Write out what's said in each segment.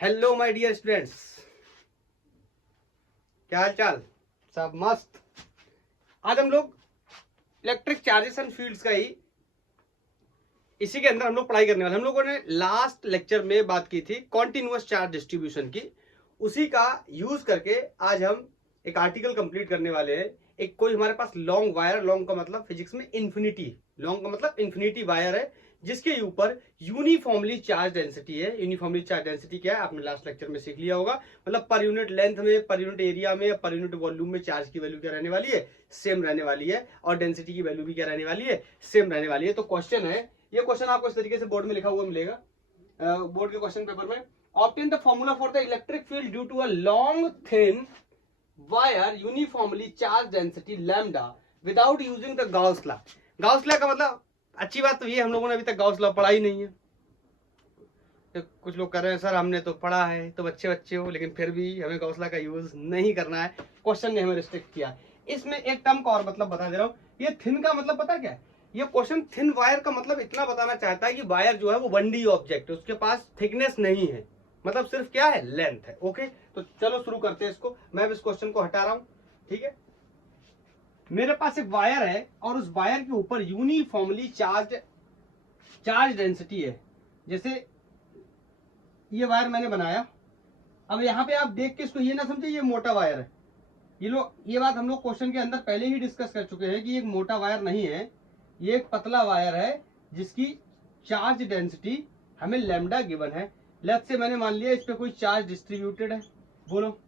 Hello my dear students, क्या हाल चाल? सब मस्त। आज हम लोग इलेक्ट्रिक चार्जेस एंड फील्ड्स का ही इसी के अंदर हम लोग पढ़ाई करने वाले। हम लोगों ने लास्ट लेक्चर में बात की थी कॉन्टिन्यूअस चार्ज डिस्ट्रीब्यूशन की। उसी का यूज करके आज हम एक आर्टिकल कंप्लीट करने वाले हैं। एक कोई हमारे पास लॉन्ग वायर, लॉन्ग का मतलब फिजिक्स में इंफिनिटी, लॉन्ग का मतलब इंफिनिटी वायर है जिसके ऊपर यूनिफॉर्मली चार्ज डेंसिटी है। यूनिफॉर्मली चार्ज डेंसिटी क्या है आपने लास्ट लेक्चर में सीख लिया होगा। मतलब पर यूनिट लेंथ में, पर यूनिट एरिया में, पर यूनिट वॉल्यूम में चार्ज की वैल्यू क्या रहने वाली है? सेम रहने वाली है। और डेंसिटी की वैल्यू भी क्या रहने वाली है? सेम रहने वाली है। तो क्वेश्चन है, ये क्वेश्चन आपको इस तरीके से बोर्ड में लिखा हुआ मिलेगा, बोर्ड के क्वेश्चन पेपर में। Obtain the formula for the electric field due to a long thin wire uniformly charge density lambda without using the Gauss law. Gauss law का मतलब, अच्छी बात तो ये हम लोगों ने अभी तक गाउस लॉ पढ़ा ही नहीं है। तो कुछ लोग कह रहे हैं सर हमने तो पढ़ा है, तो बच्चे बच्चे हो, लेकिन फिर भी हमें गाउस लॉ का यूज नहीं करना है। क्वेश्चन ने हमें रिस्ट्रिक्ट किया। इसमें एक टर्म का और मतलब बता दे रहा हूं। ये थिन का मतलब पता क्या है? ये क्वेश्चन थिन वायर का मतलब इतना बताना चाहता है कि वायर जो है वो 1D ऑब्जेक्ट है, उसके पास थिकनेस नहीं है, मतलब सिर्फ क्या है? लेंथ है। ओके, तो चलो शुरू करते हैं इसको। मैं इस क्वेश्चन को हटा रहा हूं, ठीक है। मेरे पास एक वायर है और उस वायर के ऊपर यूनिफॉर्मली चार्ज डेंसिटी है। जैसे ये वायर मैंने बनाया, अब यहां पे आप देख के इसको ये ना समझे ये मोटा वायर है। ये बात हम लोग क्वेश्चन के अंदर पहले ही डिस्कस कर चुके हैं कि ये एक मोटा वायर नहीं है, ये एक पतला वायर है जिसकी चार्ज डेंसिटी हमें लैम्डा गिवन है। लेट्स से मैंने मान लिया इस पे कोई चार्ज डिस्ट्रीब्यूटेड है, बोलो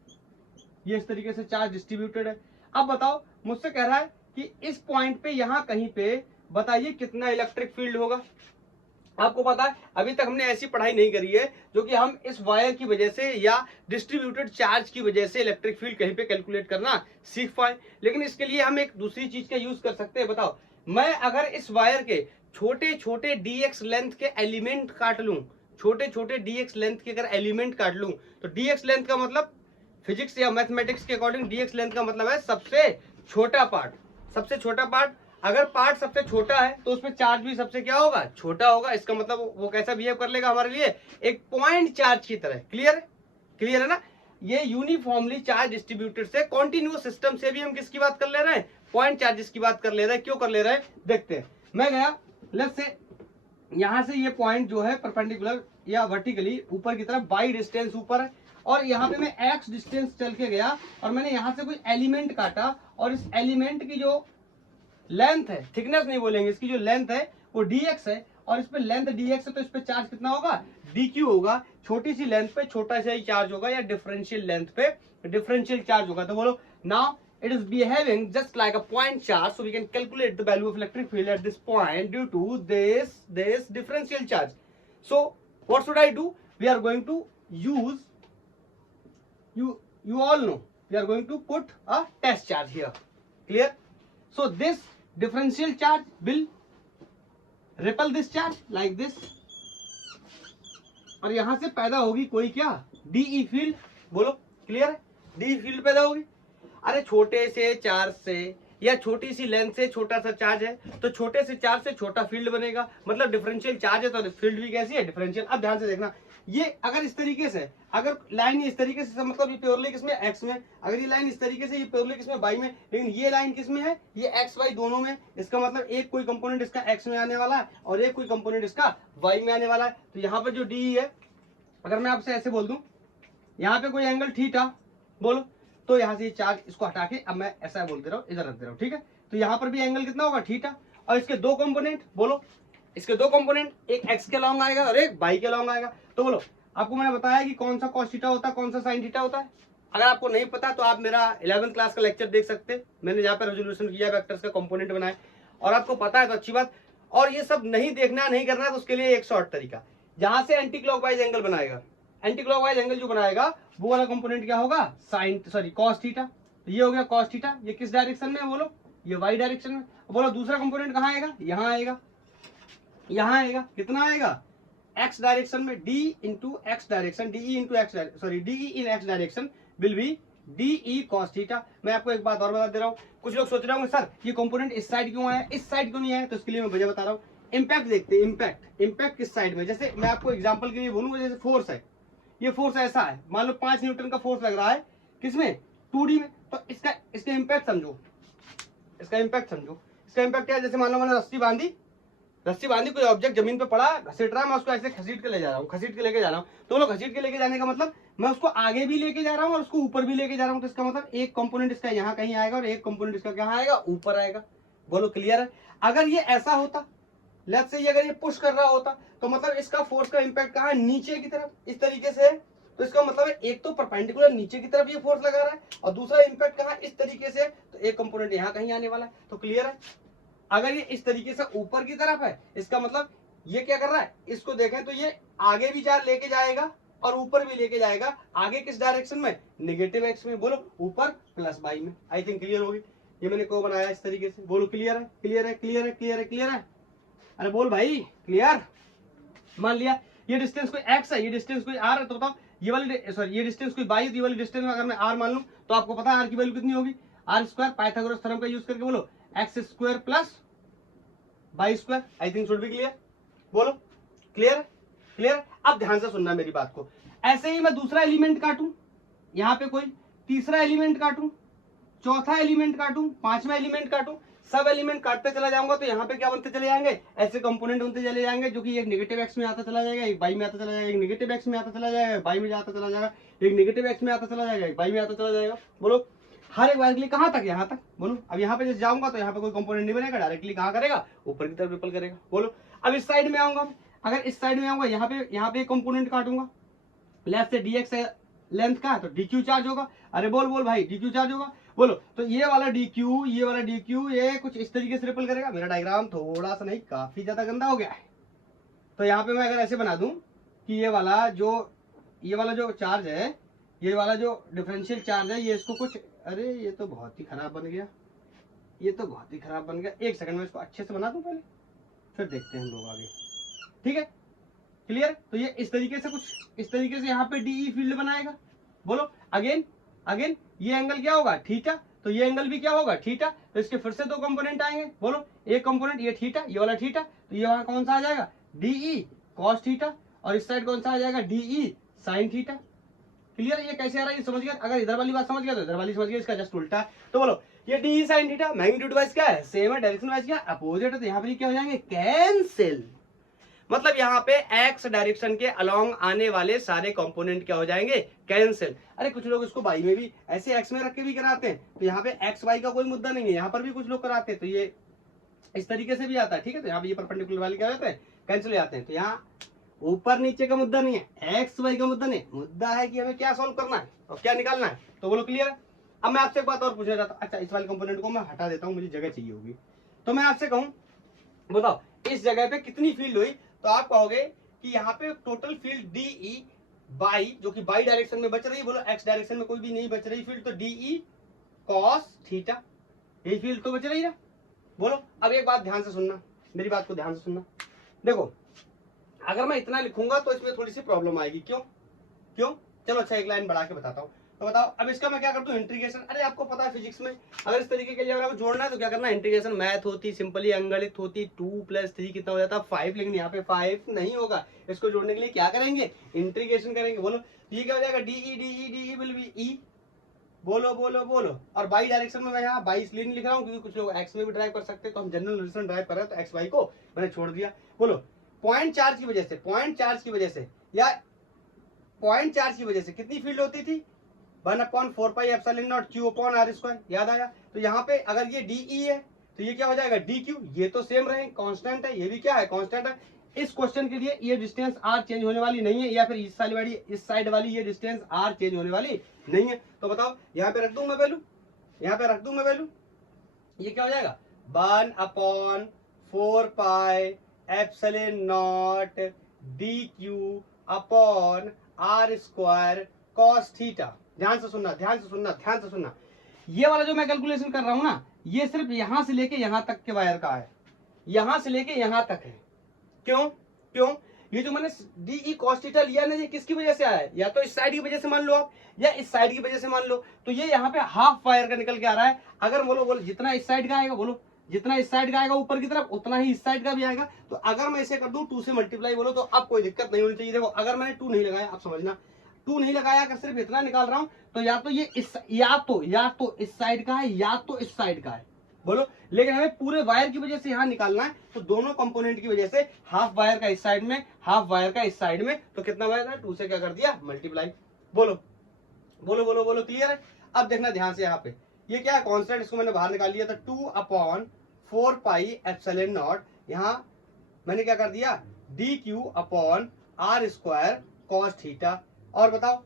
ये इस तरीके से चार्ज डिस्ट्रीब्यूटेड है। अब बताओ, मुझसे कह रहा है कि इस पॉइंट पे यहां कहीं पे बताइए कितना इलेक्ट्रिक फील्ड होगा। आपको पता है अभी तक हमने ऐसी पढ़ाई नहीं करी है जो कि हम इस वायर की वजह से या डिस्ट्रीब्यूटेड चार्ज की वजह से इलेक्ट्रिक फील्ड कहीं पे कैलकुलेट करना सीख पाए। लेकिन इसके लिए हम एक दूसरी चीज का यूज कर सकते हैं। बताओ, मैं अगर इस वायर के छोटे छोटे dx लेंथ के एलिमेंट काट लूं, छोटे छोटे dx लेंथ के अगर एलिमेंट काट लूं, तो dx लेंथ का मतलब फिजिक्स या मैथमेटिक्स के अकॉर्डिंग dx लेंथ का मतलब है सबसे छोटा पार्ट। सबसे छोटा पार्ट, अगर पार्ट सबसे छोटा है तो उसमें चार्ज भी सबसे क्या होगा? छोटा होगा। इसका मतलब वो कैसा बिहेव कर लेगा हमारे लिए? एक पॉइंट चार्ज की तरह। क्लियर है? क्लियर है ना? ये यूनिफॉर्मली चार्ज डिस्ट्रीब्यूटेड से कॉन्टिन्यूअस सिस्टम से भी हम किसकी बात कर ले रहे हैं? पॉइंट चार्जेस की बात कर ले रहे हैं। क्यों कर ले रहे हैं देखते हैं। मैं गया, लेट्स से यहां से ये पॉइंट जो है परपेंडिकुलर या वर्टिकली ऊपर की तरफ बाई डिस्टेंस ऊपर है, और यहाँ पे मैं x डिस्टेंस चल के गया और मैंने यहाँ से कोई एलिमेंट काटा, और इस एलिमेंट की जो लेंथ है, थिकनेस नहीं बोलेंगे, इसकी जो लेंथ है वो dx है, और इस पे लेंथ dx है तो इस पे चार्ज कितना होगा? dq होगा। छोटी सी लेंथ पे छोटा सा ही चार्ज होगा, या डिफरेंशियल लेंथ पे डिफरेंशियल चार्ज होगा। तो बोलो, now it is behaving just like a point charge, so we can calculate the value of electric field at this point due to this differential charge. So what should I do? We are going to use, you all know, we are going to put a test charge here. Clear? So this differential charge will repel this charge like this, और यहां से पैदा होगी कोई क्या? DE field. बोलो, clear है? DE field पैदा होगी। अरे छोटे से चार्ज से या छोटी सी लेंथ से छोटा सा चार्ज है, तो छोटे से चार्ज से छोटा फील्ड बनेगा, मतलब डिफरेंशियल चार्ज है तो फील्ड भी कैसी है? डिफरेंशियल। अब ध्यान से देखना, ये अगर इस तरीके से, अगर लाइन इस तरीके से, मतलब ये प्योरली किसमें? एक्स में। अगर ये लाइन इस तरीके से, ये प्योरली किसमें? वाई में। लेकिन ये लाइन किसमें है? ये एक्स वाई दोनों में। इसका मतलब एक कोई कंपोनेंट इसका एक्स में आने वाला है और एक कोई कंपोनेंट इसका वाई में आने वाला है। तो यहाँ पर जो डी है, अगर मैं आपसे ऐसे बोल दूं यहाँ पे कोई एंगल थीटा, बोलो, तो यहाँ से चार्ज इसको हटा के अब मैं ऐसा बोल दे रहा हूँ, इधर रख दे रहा हूँ, ठीक है। तो यहाँ पर भी एंगल कितना होगा? थीटा। और इसके दो कंपोनेंट, बोलो, इसके दो कंपोनेंट, एक एक्स के लॉन्ग आएगा और एक वाई के लॉन्ग आएगा। तो बोलो, आपको मैंने बताया कि कौन सा कॉस थीटा होता है, कौन सा साइन थीटा होता है। अगर आपको नहीं पता तो आप मेरा 11th क्लास का लेक्चर देख सकते हैं, मैंने जहाँ पर रेजोल्यूशन किया, वेक्टर्स का कंपोनेंट बनाया, और आपको पता है तो अच्छी बात। और ये सब नहीं देखना, नहीं करना, तो उसके लिए एक शॉर्ट तरीका, जहां से एंटी क्लॉकवाइज एंगल बनाएगा, एंटी क्लॉकवाइज एंगल जो बनाएगा वो वाला कंपोनेंट क्या होगा? Sine, sorry cos theta. ये हो गया कॉस थीटा। ये किस डायरेक्शन में है? बोलो, ये वाई डायरेक्शन में। बोलो, दूसरा कंपोनेंट कहाँ आएगा? यहाँ आएगा, यहाँ आएगा। कितना आएगा? एक्स डायरेक्शन में। D into x direction, dE into x, sorry dE in x direction will be dE cos theta. मैं आपको एक बात और बता दे रहा हूँ, कुछ लोग सोच रहे होंगे सर ये कंपोनेंट इस साइड क्यों आया, इस साइड क्यों नहीं आया? तो इसके लिए मैं वजह बता रहा हूँ। इंपैक्ट देखते हैं, इंपैक्ट किस साइड में। जैसे मैं आपको एग्जांपल के लिए बोलूंगा, जैसे फोर्स है, ये फोर्स ऐसा है, मान लो 5 न्यूटन का फोर्स लग रहा है किसमें, 2D में, तो इसका इम्पैक्ट समझो, इसका इम्पैक्ट समझो। इसका इम्पैक्ट क्या है, जैसे मान लो मैंने रस्सी बांधी, कोई ऑब्जेक्ट जमीन पे पड़ा, घसीट रहा है, मैं उसको ऐसे घसीट के ले जा रहा हूँ, घसीट के लेके जा रहा हूँ, तो बोलो घसीट के लेके जाने का मतलब मैं उसको आगे भी लेके जा रहा हूँ और उसको ऊपर भी लेके जा रहा हूँ, तो इसका मतलब एक कंपोनेंट इसका यहाँ कहीं आएगा और एक कंपोनेंट इसका कहाँ आएगा, ऊपर आएगा। बोलो क्लियर है। अगर ये ऐसा होता, लेट्स से अगर ये पुश कर रहा होता, तो मतलब इसका फोर्स का इम्पैक्ट कहाँ है, नीचे की तरफ, इस तरीके से है, तो इसका मतलब है एक तो परपेंडिकुलर नीचे की तरफ ये फोर्स लगा रहा है और दूसरा इम्पैक्ट कहाँ इस तरीके से, तो एक कंपोनेंट यहाँ कहीं आने वाला है। तो क्लियर है। अगर ये इस तरीके से ऊपर की तरफ है, इसका मतलब ये क्या कर रहा है, इसको देखें तो ये आगे भी लेके जाएगा और ऊपर भी लेके जाएगा। आगे किस डायरेक्शन में, नेगेटिव एक्स में, बोलो ऊपर प्लस वाई में। आई थिंक क्लियर होगी। ये मैंने को बनाया इस तरीके से, बोलो क्लियर है, क्लियर है, क्लियर है, क्लियर है, क्लियर है। अरे बोल भाई क्लियर। मान लिया ये डिस्टेंस कोई एक्स है, ये डिस्टेंस कोई आर है, तो बताओ ये वाली सॉरी ये डिस्टेंस कोई वाई है, ये वाली डिस्टेंस अगर मैं आर मान लूं तो आपको पता है आर की वैल्यू कितनी होगी, आर स्क्वायर, पाइथागोरस थ्योरम का यूज करके बोलो x square plus y square. I think should be clear. बोलो क्लियर, क्लियर। अब ध्यान से सुनना मेरी बात को। ऐसे ही मैं दूसरा एलिमेंट काटूं, यहाँ पे कोई तीसरा एलिमेंट काटूं, चौथा एलिमेंट काटूं, पांचवा एलिमेंट काटूं, सब एलिमेंट काटते चला जाऊंगा तो यहाँ पे क्या बनते चले जाएंगे, ऐसे कंपोनेंट बनते चले जाएंगे जो कि एक नेगेटिव एक्स में आता चला जाएगा, एक वाई में आता चला जाएगा, एक नेगेटिव एक्स में आता चला जाएगा, वाई में आता चला जाएगा, एक नेगेटिव एक्स में आता चला जाएगा, एक वाई में आता चला जाएगा। बोलो हर एक बार के लिए कहाँ तक, यहाँ तक। बोलो अब यहाँ पे जैसे जाऊंगा तो यहाँ पे कोई कंपोनेंट नहीं बनेगा, डायरेक्टली कहाँ करेगा, ऊपर की तरफ रिपल करेगा। बोलो अब इस साइड में आऊंगा, अगर इस साइड में आऊंगा यहाँ पे एक कंपोनेंट काटूंगा, लेफ्ट से dx लेंथ का है तो dq चार्ज होगा। अरे बोल बोल भाई dq चार्ज होगा। बोलो तो ये वाला dq ये कुछ इस तरीके से रिपल करेगा। मेरा डायग्राम थोड़ा सा नहीं काफी ज्यादा गंदा हो गया है, तो यहाँ पे मैं अगर ऐसे बना दूं कि ये वाला जो चार्ज है, ये वाला जो डिफरेंशियल चार्ज है, ये इसको कुछ, अरे ये तो बहुत ही खराब बन गया, ये तो बहुत ही खराब बन गया। एक सेकंड में इसको अच्छे से बना दूं पहले, फिर देखते हैं हम लोग आगे। ठीक है क्लियर। तो ये इस तरीके से कुछ इस तरीके से यहाँ पे डीई फील्ड बनाएगा। बोलो अगेन ये एंगल क्या होगा, थीटा, तो ये एंगल भी क्या होगा, थीटा। तो इसके फिर से दो कंपोनेंट आएंगे। बोलो एक कंपोनेंट ये थीटा, ये वाला थीटा, तो ये वहां कौन सा आ जाएगा, डीई कॉस थीटा, और इस साइड कौन सा आ जाएगा, डीई साइन थीटा। क्लियर। ये कैसे आ रहा है ये समझ गया। अगर इधर वाली बात समझ गया तो इधर वाली समझ गया, इसका जस्ट उल्टा है। तो बोलो ये dE sine theta magnitude wise क्या है, सेम है, डायरेक्शन वाइज क्या अपोजिट है, तो यहाँ पर क्या हो जाएंगे, कैंसिल। मतलब यहाँ पे एक्स डायरेक्शन के अलोंग आने वाले सारे कंपोनेंट क्या हो जाएंगे, कैंसिल। अरे कुछ लोग इसको वाई में भी ऐसे एक्स में रख के भी कराते हैं, तो यहाँ पे एक्स वाई का कोई मुद्दा नहीं है, यहाँ पर भी कुछ लोग कराते हैं, तो ये इस तरीके से भी आता है। ठीक है, तो यहाँ पे ये परपेंडिकुलर वाले क्या होते हैं, कैंसिल हो जाते हैं। तो यहाँ ऊपर नीचे का मुद्दा नहीं है, एक्स वाई का मुद्दा नहीं, मुद्दा है कि हमें क्या सोल्व करना है और क्या निकालना है। तो बोलो क्लियर। अब मैं आपसे एक बात और पूछना चाहता हूँ। अच्छा इस वाले कंपोनेंट को मैं हटा देता हूँ, मुझे जगह चाहिए होगी। तो मैं आपसे कहूँ बताओ इस जगह पे कितनी फील्ड हुई, तो आप कहोगे कि यहाँ पे टोटल फील्ड डीई बाई, जो कि बाई डायरेक्शन में बच रही है, बोलो एक्स डायरेक्शन में कोई भी नहीं बच रही फील्ड, तो डीई कॉस थीटा, यही फील्ड तो बच रही है। बोलो अब एक बात ध्यान से सुनना, मेरी बात को ध्यान से सुनना। देखो अगर मैं इतना लिखूंगा तो इसमें थोड़ी सी प्रॉब्लम आएगी। क्यों क्यों, चलो अच्छा एक लाइन बढ़ा के बताता हूँ। तो बताओ अब इसका मैं क्या करता हूँ, इंटीग्रेशन। अरे आपको पता है फिजिक्स में अगर इस तरीके के लिए आपको जोड़ना है तो क्या करना है, इंटीग्रेशन मैथ होती, सिंपली अंगणित होती, 2 + 3 कितना हो जाता, 5। लेकिन यहाँ पे 5 नहीं होगा, इसको जोड़ने के लिए क्या करेंगे, इंटीग्रेशन करेंगे। बोलो ये क्या हो जाएगा, डी विल बी ई। बोलो बोलो बोलो। और बाई डायरेक्शन में मैं यहाँ बाई इसलिए नहीं लिख रहा हूँ क्योंकि कुछ लोग एक्स में भी ड्राइव कर सकते हैं, तो हम जनरल रिलेशन ड्राइव कर रहे हैं, तो एक्स वाई को मैंने छोड़ दिया। बोलो पॉइंट चार्ज की वजह से या पॉइंट चार्ज की वजह से कितनी फील्ड होती थी, 1/4πε0 Q/r²। याद आया। तो यहाँ पे अगर ये डीई है तो ये क्या हो जाएगा, डी क्यू। ये तो सेम रहे, कांस्टेंट है, ये भी क्या है, कांस्टेंट है। इस क्वेश्चन के लिए ये डिस्टेंस आर चेंज होने वाली नहीं है, या फिर इस साइड वाली ये डिस्टेंस आर चेंज होने वाली नहीं है। तो बताओ यहाँ पे रख दूं मैं वैल्यू, ये क्या हो जाएगा, 1/4πε0 dq/r² cos थीटा। ध्यान से सुनना। ये वाला जो मैं कैलकुलेशन कर रहा हूं ना, ये सिर्फ यहां से लेके यहां तक के वायर का है, यहां से लेके यहां तक है। क्यों, ये जो मैंने डी cos थीटा लिया ना, ये किसकी वजह से आया है, या तो इस साइड की वजह से मान लो आप, या इस साइड की वजह से मान लो। तो ये यहाँ पे हाफ वायर का निकल के आ रहा है। अगर बोलो जितना इस साइड का आएगा, बोलो जितना इस साइड का आएगा ऊपर की तरफ, उतना ही इस साइड का भी आएगा। तो अगर मैं इसे कर दूं 2 से मल्टीप्लाई, बोलो तो अब कोई दिक्कत नहीं होनी चाहिए। देखो अगर मैंने 2 नहीं लगाया, आप समझना, 2 नहीं लगाया, अगर सिर्फ इतना निकाल रहा हूं तो या तो ये इस या तो इस साइड का है या तो इस साइड का है, बोलो। लेकिन हमें पूरे वायर की वजह से यहां निकालना है, तो दोनों कंपोनेंट की वजह से हाफ वायर का इस साइड में, हाफ वायर का इस साइड में, तो कितना वायर है 2 से क्या कर दिया मल्टीप्लाई। बोलो बोलो बोलो बोलो, क्लियर है। अब देखना ध्यान से, यहाँ पे ये क्या है कांस्टेंट, इसको मैंने बाहर निकाल लिया था 2/4 पाई एप्सिलॉन नॉट, यहाँ मैंने क्या कर दिया dq/r² cos थीटा। और बताओ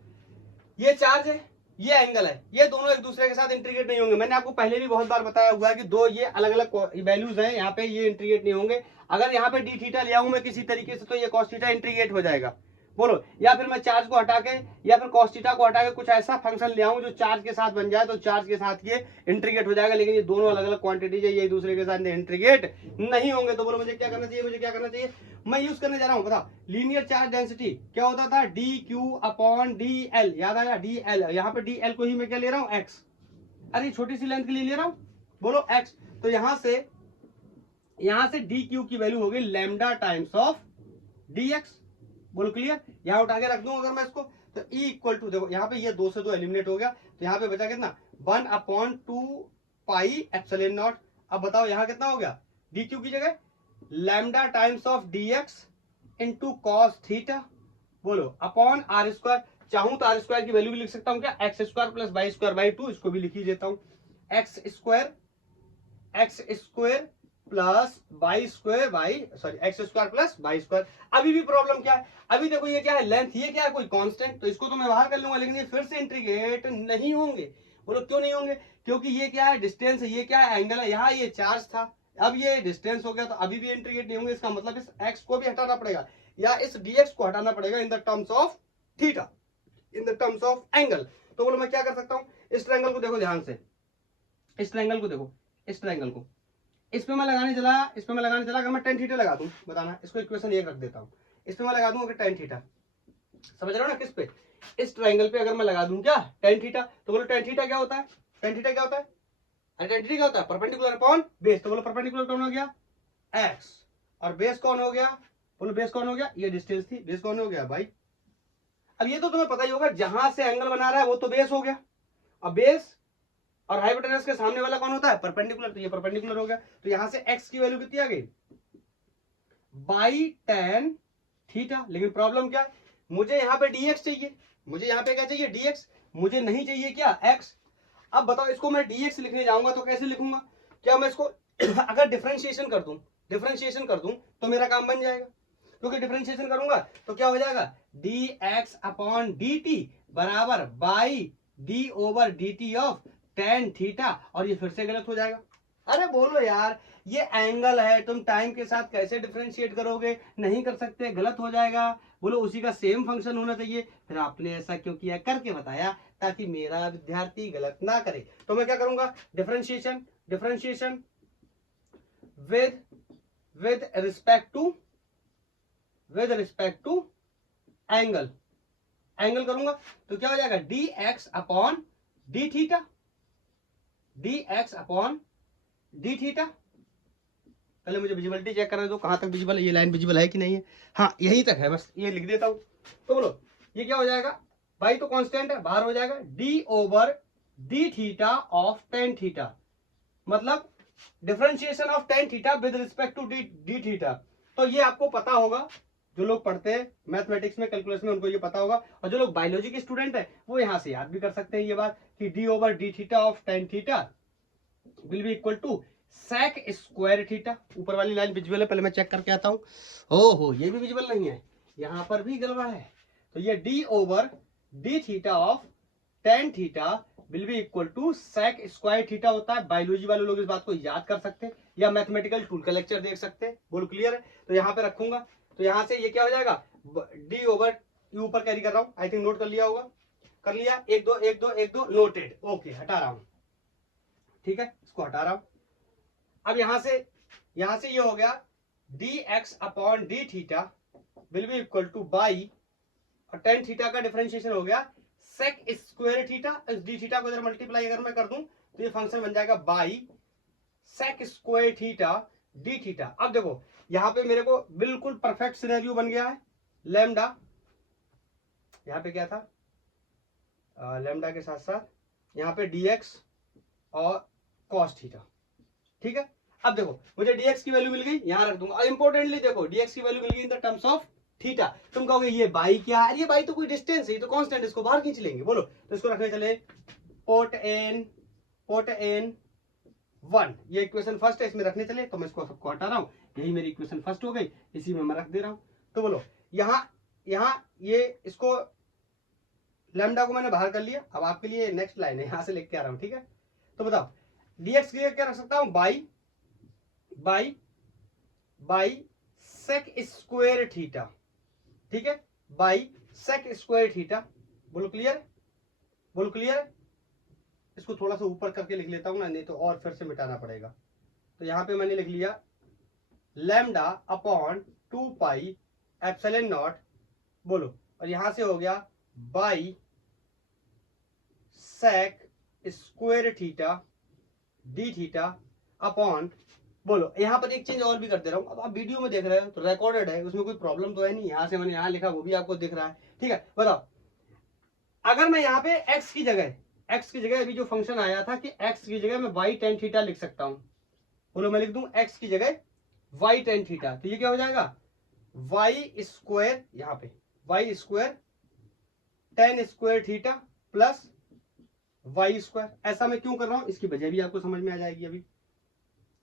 ये चार्ज है, ये एंगल है, ये दोनों एक दूसरे के साथ इंटीग्रेट नहीं होंगे। मैंने आपको पहले भी बहुत बार बताया हुआ है कि दो ये अलग अलग वैल्यूज हैं, यहाँ पे ये इंटीग्रेट नहीं होंगे। अगर यहाँ पे डी थीटा ले आऊं मैं किसी तरीके से तो ये cos थीटा इंटीग्रेट हो जाएगा, बोलो। या फिर मैं चार्ज को हटा के या फिर cos थीटा को हटा के कुछ ऐसा फंक्शन ले आऊं जो चार्ज के साथ बन जाए, तो चार्ज के साथ ये इंटीग्रेट हो जाएगा। लेकिन ये दोनों अलग अलग क्वांटिटीज है, ये एक दूसरे के साथ इंटीग्रेट नहीं होंगे। तो बोलो मुझे क्या करना चाहिए, मुझे क्या करना चाहिए, मैं यूज करने जा रहा हूं, बताओ लीनियर चार्ज डेंसिटी क्या होता था dq/dl, याद आया dl, यहाँ पे dl को ही मैं क्या ले रहा हूँ x, अरे छोटी सी लेंथ के लिए ले रहा हूं, बोलो x। तो यहां से dq की वैल्यू होगी लैम्डा टाइम्स ऑफ dx, बोलो क्लियर। यहां उठा के रख दूं अगर मैं इसको, तो E इक्वल टू, देखो यहाँ पे ये 2 से 2 एलिमिनेट हो गया, तो यहाँ पे बचा कितना 1/2 पाई एप्सिलॉन नॉट। अब बताओ यहाँ कितना हो गया, dq की जगह lambda times of dx into cos theta, बोलो अपॉन r²। चाहूं तो r² की वैल्यू भी लिख सकता हूं क्या, x² प्लस y²/2, इसको भी लिख ही देता हूं, x square plus x² plus y²। अभी भी प्रॉब्लम क्या है, अभी देखो ये क्या है लेंथ, ये क्या है कोई कांस्टेंट, तो इसको तो मैं बाहर कर लूंगा, लेकिन ये फिर से इंटीग्रेट नहीं होंगे। बोलो क्यों नहीं होंगे, क्योंकि ये क्या है डिस्टेंस है, ये क्या है एंगल है, यहाँ ये चार्ज था, अब ये डिस्टेंस हो गया, तो अभी भी इंटीग्रेट नहीं होंगे। इसका मतलब इस x को भी हटाना पड़ेगा या इस dx को हटाना पड़ेगा in the terms of theta, in the terms of angle. तो बोलो मैं क्या कर सकता हूं, इस ट्रायंगल को देखो ध्यान से, इस ट्रायंगल को देखो, इस ट्रायंगल को इस पे मैं लगाने चला, अगर मैं tan थीटा लगा दूं, बताना, इसको इक्वेशन 1 रख देता हूं, इस पे मैं लगा दूं अगर tan थीटा, समझ रहे हो ना, किस पे, इस ट्रायंगल पे अगर मैं लगा दूं क्या tan थीटा, तो बोलो tan थीटा क्या होता है, tan थीटा क्या होता है, tan थीटा क्या होता है परपेंडिकुलर अपॉन बेस। तो बोलो परपेंडिकुलर कौन हो गया x, और बेस कौन हो गया, बोलो बेस कौन हो गया, ये डिस्टेंस थी, बेस कौन हो गया भाई। अब ये तो तुम्हें पता ही होगा, जहां से एंगल बना रहा है वो तो बेस हो गया, अब बेस और हाइपोटेनस के सामने वाला कौन होता है परपेंडिकुलर, तो ये परपेंडिकुलर हो गया। तो यहां से x की वैल्यू कितनी आ गई बाई tan थीटा। लेकिन प्रॉब्लम क्या है, मुझे यहाँ पे dx चाहिए, मुझे यहाँ पे क्या चाहिए dx, मुझे नहीं चाहिए क्या x। अब बताओ इसको मैं dx लिखने जाऊंगा तो कैसे लिखूंगा, क्या मैं इसको अगर डिफरेंशिएशन कर दूं तो मेरा काम बन जाएगा, क्योंकि डिफरेंशिएशन करूंगा तो क्या हो जाएगा dx/dt बराबर by d/dt of tan theta, और ये फिर से गलत हो जाएगा। अरे बोलो यार, ये एंगल है, तुम टाइम के साथ कैसे डिफरेंशिएट करोगे, नहीं कर सकते, गलत हो जाएगा। बोलो उसी का सेम फंक्शन होना चाहिए, फिर आपने ऐसा क्यों किया, करके बताया ताकि मेरा विद्यार्थी गलत ना करे। तो मैं क्या करूंगा, differentiation with respect to angle करूंगा, तो क्या हो जाएगा dx/d थीटा। पहले मुझे विजिबिलिटी चेक करने दो, कहां तक विजिबल है, ये लाइन विजिबल है कि नहीं है, हाँ यहीं तक है, बस ये लिख देता हूं। तो बोलो ये क्या हो जाएगा भाई, तो कांस्टेंट है, बाहर हो जाएगा d/d theta of tan theta, मतलब differentiation of tan theta with respect to d theta. तो ये आपको पता होगा, जो लोग पढ़ते हैं मैथमेटिक्स में, कैलकुलस में, उनको ये पता होगा, और जो लोग बायोलॉजी के स्टूडेंट है वो यहां से याद भी कर सकते हैं ये बात कि d/d theta of tan theta will be equal to sec square theta. ऊपर वाली लाइन विजिबल है, पहले मैं चेक करके आता हूं, ओहो ये भी विजिबल नहीं है, यहां पर भी गड़बड़ है। तो ये d/d theta of tan theta will be equal to sec square theta होता है। बायोलॉजी वाले लोग इस बात को याद कर सकते हैं, या मैथमेटिकल टूल का लेक्चर देख सकते हैं, बोल क्लियर है। तो यहाँ पे रखूंगा, तो यहाँ से ये क्या हो जाएगा d/, ऊपर कैरी कर रहा हूं, आई थिंक नोट कर लिया होगा, कर लिया, 1 2 नोटेड, ओके हटा रहा हूं, ठीक है इसको हटा रहा हूं। अब यहां से ये हो गया dx/d theta will be equal two by, और tan थीटा का डिफरेंशिएशन हो गया sec स्क्वायर थीटा, इस d थीटा को इधर मल्टीप्लाई अगर मैं कर दूं तो ये फंक्शन बन जाएगा by sec square theta d theta. अब देखो यहां पे मेरे को बिल्कुल परफेक्ट सिनेरियो बन गया है, लैम्डा यहां पे क्या था लेमडा के साथ साथ यहाँ पे dx और cos थीटा, ठीक है। अब देखो मुझे dx की वैल्यू मिल गई, यहाँ रख दूंगा। इंपॉर्टेंटली देखो dx की वैल्यू मिल गई in the terms of theta. तुम कहोगे ये बाई क्या है, ये बाई तो कोई डिस्टेंस है, ये तो कांस्टेंट, इसको बाहर खींच लेंगे। बोलो, तो इसको रखने चले पोट एन 1, ये इक्वेशन फर्स्ट है, इसमें रखने चले, तो मैं इसको सबको हटा रहा हूँ, यही मेरी इक्वेशन फर्स्ट हो गई, इसी में मैं रख दे रहा हूँ। तो बोलो यहाँ ये इसको लैम्डा को मैंने बाहर कर लिया। अब आपके लिए नेक्स्ट लाइन है, यहां से लिख के आ रहा हूं, ठीक है। तो बताओ dx की क्या रख सकता हूं, बाई सेक स्क्वायर थीटा, ठीक है, बाई सेक स्क्वायर थीटा। बोलो क्लियर। इसको थोड़ा सा ऊपर करके लिख लेता हूं ना, नहीं तो और फिर से मिटाना पड़ेगा। तो यहां पे मैंने लिख लिया lambda upon 2 pi epsilon not, बोलो, और यहां से हो गया by sec square theta d theta upon, बोलो यहां पर एक चीज और भी कर दे रहा हूं। अब आप वीडियो में देख रहे हो तो रिकॉर्डेड है, उसमें कोई प्रॉब्लम तो है नहीं, यहां से मैंने यहां लिखा वो भी आपको दिख रहा है, ठीक है। बताओ अगर मैं यहाँ पे x की जगह अभी जो फंक्शन आया था कि x की जगह मैं y tan थीटा लिख सकता हूं, बोलो मैं लिख दूं x की जगह y tan थीटा, तो ये क्या हो जाएगा y स्क्वायर, यहाँ पे y square tan square theta plus y square. ऐसा मैं क्यों कर रहा हूं, इसकी वजह भी आपको समझ में आ जाएगी अभी।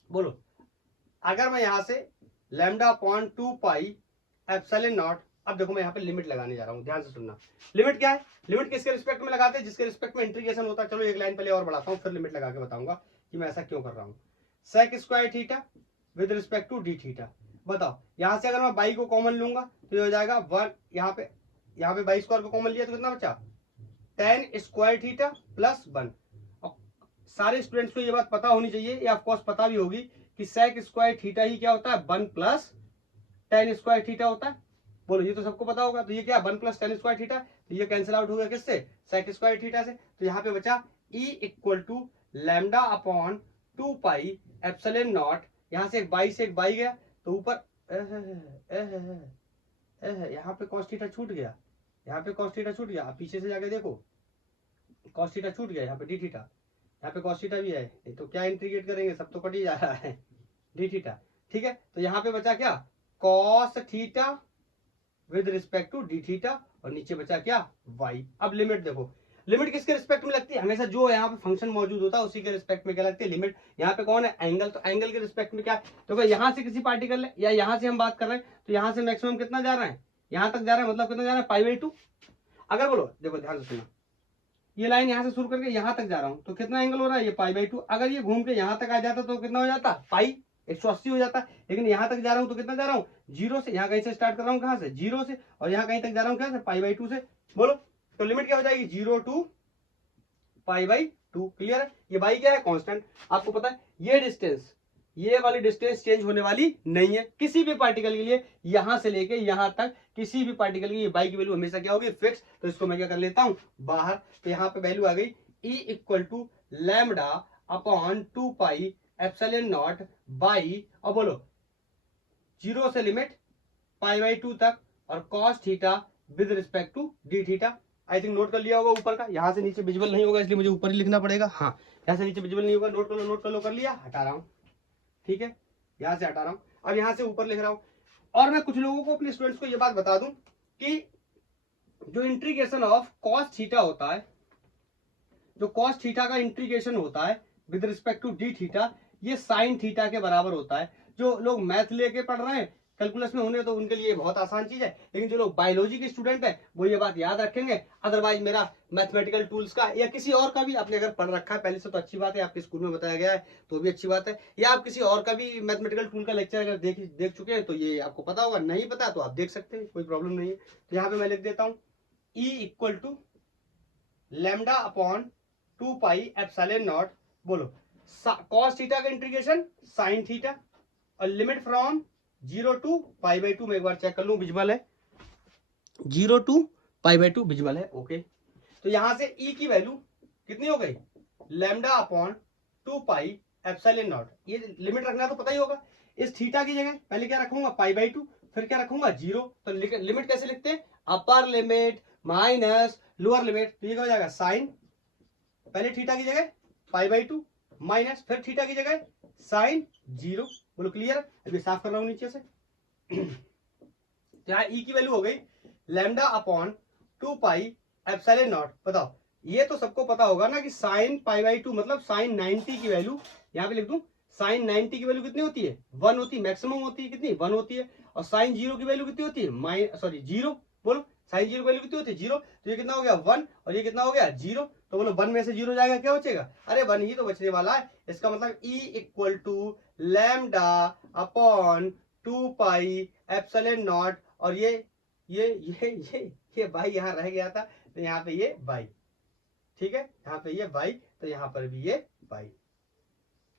बोलो अगर मैं यहां से lambda upon 2 pi epsilon not, अब देखो मैं यहाँ पे लिमिट लगाने जा रहा हूं, ध्यान से सुनना। लिमिट क्या है, लिमिट किसके रिस्पेक्ट में लगाते हैं, जिसके रिस्पेक्ट में इंटीग्रेशन होता है। चलो एक लाइन पहले और बढ़ाता हूं, फिर लिमिट लगा के बताऊंगा कि मैं ऐसा क्यों कर रहा हूं। Sec square theta with respect to d theta. बताओ यहां से अगर मैं बाई को कॉमन लूंगा तो ये हो जाएगा 1, यहाँ पे बाई स्क्वायर को कॉमन लिया तो कितना बचा tan स्क्वायर थीटा प्लस 1। सारे स्टूडेंट्स को ये बात पता होनी चाहिए, या ऑफकोर्स पता भी होगी कि सेक स्क्वायर थीटा ही क्या होता है 1 प्लस tan स्क्वायर थीटा होता है। बोलो ये तो सबको पता होगा। तो ये क्या 1 प्लस tan स्क्वायर थीटा, तो ये कैंसिल आउट हो गया किससे, सेक स्क्वायर थीटा से। तो यहाँ पे बचा E equal to lambda upon 2 pi epsilon nought, यहाँ से एक बाई गया तो ऊपर यहाँ पे cos थीटा छूट गया, यहाँ पे cos थीटा छूट गया। आप पीछे से जाके देखो cos थीटा छूट गया, यहाँ पे d थीटा, यहाँ पे cos थीटा भी है, नहीं तो क्या इंटीग्रेट करेंगे, सब तो कट ही जा रहा है d थीटा, ठीक है। तो यहाँ पे बचा क्या cos theta with respect to d theta, और नीचे बचा क्या y। अब लिमिट देखो, लिमिट किसके रिस्पेक्ट में लगती है, हमेशा जो यहाँ पे फंक्शन मौजूद होता है उसी के रिस्पेक्ट में क्या लगती है लिमिट। यहाँ पे कौन है एंगल, तो एंगल के रिस्पेक्ट में क्या है, तो भाई यहाँ से किसी पार्टिकल या यहाँ से हम बात कर रहे हैं तो यहाँ से मैक्सिमम कितना जा रहा है, यहाँ तक जा रहा है, मतलब कितना जा रहा है π/2। अगर बोलो देखो ध्यान से सुनो, ये लाइन यहाँ से शुरू करके यहाँ तक जा रहा हूँ तो कितना एंगल हो रहा है ये π/2। अगर ये घूम के यहाँ तक आ जाता तो कितना हो जाता पाई 180 हो जाता। लेकिन यहाँ तक जा रहा हूँ तो कितना जा रहा हूँ जीरो से, यहाँ कहीं से स्टार्ट कर रहा हूँ कहाँ से जीरो से, और यहाँ कहीं तक जा रहा हूँ क्या से π/2 से। बोलो तो लिमिट क्या हो जाएगी 0 to π/2। क्लियर है, ये बाई क्या है कांस्टेंट। आपको पता है ये डिस्टेंस, ये वाली डिस्टेंस चेंज होने वाली नहीं है किसी भी पार्टिकल के लिए, यहां से लेके यहां तक किसी भी पार्टिकल की बाई की वैल्यू हमेशा क्या होगी फिक्स। तो इसको मैं क्या कर लेता हूं बाहर, तो यहाँ पे वैल्यू आ गई E equal to lambda upon 2 pi epsilon not by, और बोलो 0 से लिमिट π/2 तक, और cos theta with respect to d theta. I think note कर लिया होगा ऊपर का, यहाँ से नीचे विजुअल नहीं होगा इसलिए मुझे ऊपर ही लिखना पड़ेगा। हाँ यहाँ से नीचे विजुअल नहीं होगा, नोट कर लो, कर लिया, हटा रहा हूँ, ठीक है, यहां से हटा रहा हूं, अब यहां से ऊपर लिख रहा हूं। और मैं कुछ लोगों को अपने स्टूडेंट्स को यह बात बता दूं कि जो इंटीग्रेशन ऑफ cos थीटा होता है, जो cos थीटा का इंटीग्रेशन होता है with respect to d theta, ये sin थीटा के बराबर होता है। जो लोग मैथ लेके पढ़ रहे हैं कैलकुलस में होने तो उनके लिए बहुत आसान चीज है, लेकिन जो लोग बायोलॉजी के स्टूडेंट है वो ये बात याद रखेंगे। अदरवाइज मेरा मैथमेटिकल टूल्स का या किसी और का भी आपने अगर पढ़ रखा है पहले से तो अच्छी बात है, आपके स्कूल में बताया गया है तो भी अच्छी बात है, या आप किसी और का भी मैथमेटिकल टूल का लेक्चर अगर देख चुके हैं तो ये आपको पता होगा, नहीं पता तो आप देख सकते हैं, कोई प्रॉब्लम नहीं है। तो यहाँ पे मैं लिख देता हूँ E equal to lambda upon 2 pi epsilon not, बोलो cos थीटा का इंटीग्रेशन sin थीटा, और लिमिट फ्रॉम 0 to π/2, में एक बार चेक कर लूं विजुअल है 0 to π/2 विजुअल है, ओके। तो यहां से E की वैल्यू कितनी हो गई lambda upon 2 pi epsilon not, ये लिमिट रखना तो पता ही होगा। इस थीटा की जगह पहले क्या रखूंगा π/2, फिर क्या रखूंगा 0। तो लिमिट कैसे लिखते हैं upper limit minus lower limit, तो ये क्या हो जाएगा साइन पहले थीटा की जगह π/2 माइनस फिर थीटा की जगह साइन 0। बोलो क्लियर। अभी साफ कर रहा हूं नीचे से। यहाँ ई की वैल्यू हो गई लैम्डा अपॉन 2π एप्सिलॉन नॉट। बताओ ये तो सबको पता होगा ना कि साइन π/2 मतलब साइन 90 की वैल्यू, यहाँ पे लिख दूं साइन 90 की वैल्यू कितनी होती है 1 होती है, मैक्सिमम होती है कितनी 1 होती है। और साइन 0 की वैल्यू कितनी होती है 0। बोलो साइन 0 की वैल्यू कितनी होती है 0। तो ये कितना हो गया 1 और ये कितना हो गया 0। तो बोलो 1 में से 0 जाएगा क्या बचेगा, अरे 1 ही तो बचने वाला है। इसका मतलब E equal to lambda upon 2π epsilon naught. और ये बाई यहाँ रह गया था तो यहाँ पे ये बाई, ठीक है, यहाँ पे ये बाई तो यहाँ पर भी ये बाई।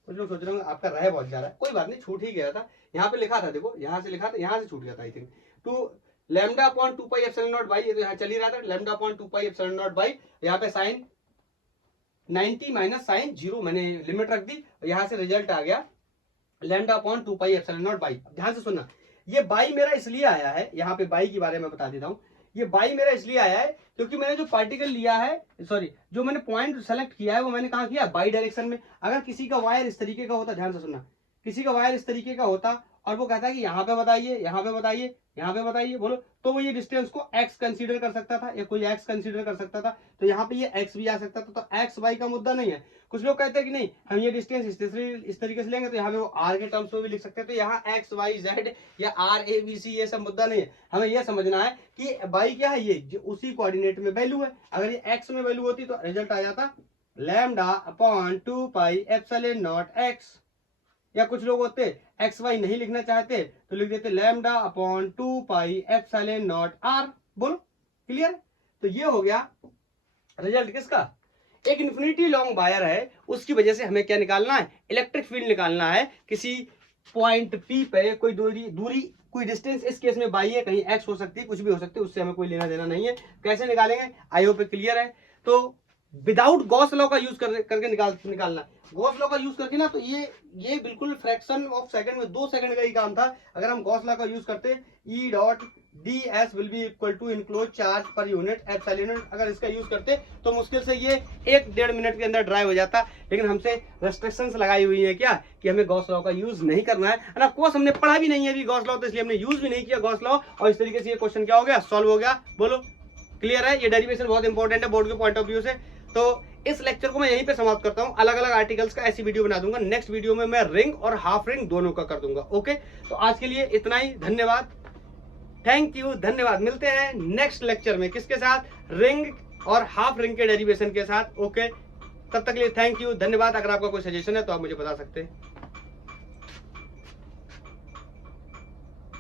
कुछ लोग सोच रहे होंगे आपका रह बहुत जा रहा है, कोई बात नहीं, छूट ही गया था। यहाँ पे लिखा था, देखो यहाँ से लिखा था, यहाँ से छूट गया था I think. Two lambda upon 2π epsilon not by, ये तो यहाँ चल ही रहा था lambda upon 2π epsilon not by. यहाँ पे साइन 90 माइनस साइन 0 मैंने लिमिट रख दी और यहाँ से रिजल्ट आ गया lambda upon 2π epsilon not by. ध्यान से सुनना, ये बाई मेरा इसलिए आया है, यहाँ पे बाई के बारे में बता देता हूँ। ये बाई मेरा इसलिए आया है क्योंकि मैंने जो पार्टिकल लिया है, सॉरी जो मैंने पॉइंट सेलेक्ट किया है वो मैंने कहा किया बाई डायरेक्शन में। अगर किसी का वायर इस तरीके का होता, ध्यान से सुनना, किसी का वायर इस तरीके का होता और वो कहता है कि यहाँ पे बताइए, यहाँ पे बताइए, यहाँ पे बताइए, बोलो, तो वो ये डिस्टेंस को x कंसीडर कर सकता था या कोई x कंसीडर कर सकता था। तो यहाँ पे ये x भी आ सकता था, तो x y का मुद्दा नहीं है। कुछ लोग कहते हैं कि नहीं हम ये डिस्टेंस इस तरीके से लेंगे तो यहाँ पे वो r के टर्म्स में भी लिख सकते हैं। तो यहाँ x y z या r a b c ये सब मुद्दा नहीं है। हमें यह समझना है कि y क्या है, ये उसी कोऑर्डिनेट में वैल्यू है। अगर ये x में वैल्यू होती तो रिजल्ट आ जाता lambda upon 2π epsilon naught x। या कुछ लोग होते एक्स वाई नहीं लिखना चाहते तो लिख देते lambda upon 2π epsilon naught r। बोलो क्लियर। तो ये हो गया रिजल्ट किसका, एक इन्फिनिटी लॉन्ग वायर है, उसकी वजह से हमें क्या निकालना है, इलेक्ट्रिक फील्ड निकालना है। किसी पॉइंट P पे कोई दूरी कोई डिस्टेंस, इस केस में बाई है, कहीं x हो सकती है, कुछ भी हो सकती है, उससे हमें कोई लेना देना नहीं है। कैसे निकालेंगे आई होप क्लियर है। तो विदाउट गॉस लॉ का यूज करके निकालना। गॉस लॉ का यूज करके ना तो ये बिल्कुल फ्रैक्शन ऑफ सेकंड में 2 सेकंड का ही काम था। अगर हम गॉस लॉ का यूज करते E dot ds will be equal to enclose charge per unit epsilon, अगर इसका यूज करते तो मुश्किल से ये 1-1.5 मिनट के अंदर ड्राई हो जाता। लेकिन हमसे रेस्ट्रिक्शंस लगाई हुई है क्या कि हमें गॉस लॉ का यूज नहीं करना है। और ऑफ कोर्स हमने पढ़ा भी नहीं है अभी गॉस लॉ, तो इसलिए हमने यूज भी नहीं किया गॉस लॉ। और इस तरीके से ये क्वेश्चन क्या हो गया, सॉल्व हो गया। बोलो क्लियर है। ये डेरिवेशन बहुत इंपॉर्टेंट है बोर्ड के पॉइंट ऑफ व्यू से। तो इस लेक्चर को मैं यहीं पे समाप्त करता हूं। अलग अलग आर्टिकल्स का ऐसी वीडियो बना दूंगा। नेक्स्ट वीडियो में मैं रिंग और हाफ रिंग दोनों का कर दूंगा। ओके, तो आज के लिए इतना ही। धन्यवाद, थैंक यू, धन्यवाद। मिलते हैं नेक्स्ट लेक्चर में किसके साथ, रिंग और हाफ रिंग के डेरिवेशन के साथ। ओके, तब तक के लिए थैंक यू, धन्यवाद। अगर आपका कोई सजेशन है तो आप मुझे बता सकते हैं।